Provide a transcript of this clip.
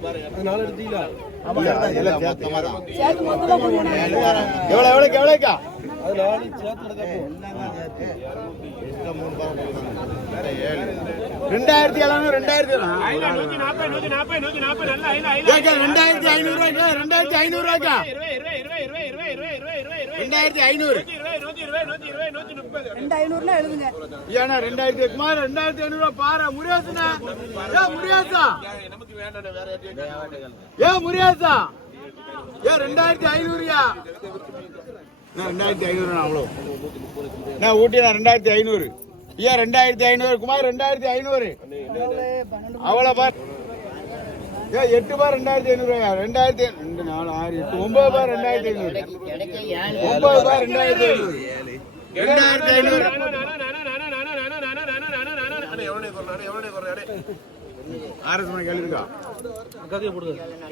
நாலு எடுத்தீங்களா கொடுங்க எவ்வளோ எவ்வளோக்கு அது நாலு சேர்த்து ரெண்டாயிரத்தி எழுநூறு ரெண்டாயிரத்தி ரெண்டாயிரத்தி ஐநூறு ரூபாய்க்கா ரெண்டாயிரத்தி ஐநூறு ரூபாய்க்கா ரெண்டாயிரத்தி ஐநூறு ரெண்டு ஐநூறுனா ரெண்டாயிரத்தி குமார் ரெண்டாயிரத்தி ஐநூறு ரூபாய் பாரு முருகேசனா ஏ முருகேசா ஏ முருகேசா! ஏ ரெண்டாயிரத்தி ஐநூறுயா? ரெண்டாயிரத்தி ஐநூறு அவ்வளோ நான் ஊட்டி நான் ரெண்டாயிரத்தி ஐநூறு. ஏன் ரெண்டாயிரத்தி ஐநூறு. குமார் ரெண்டாயிரத்தி ஐநூறு. அவ்வளோ பார். ஏ எட்டு பார் ரெண்டாயிரத்தி ஐநூறு ரெண்டாயிரத்தி ரெண்டு நாலு ஆறு எட்டு ஒன்பது பார் ரெண்டாயிரத்தி ஐநூறு. ஒன்பது பார் ரெண்டாயிரத்தி ஐநூறு. ரெண்டாயிரத்தி ஐநூறு. ஆர்எஸ் மணி கேள்விக்கா இருக்கா அக்காக்கே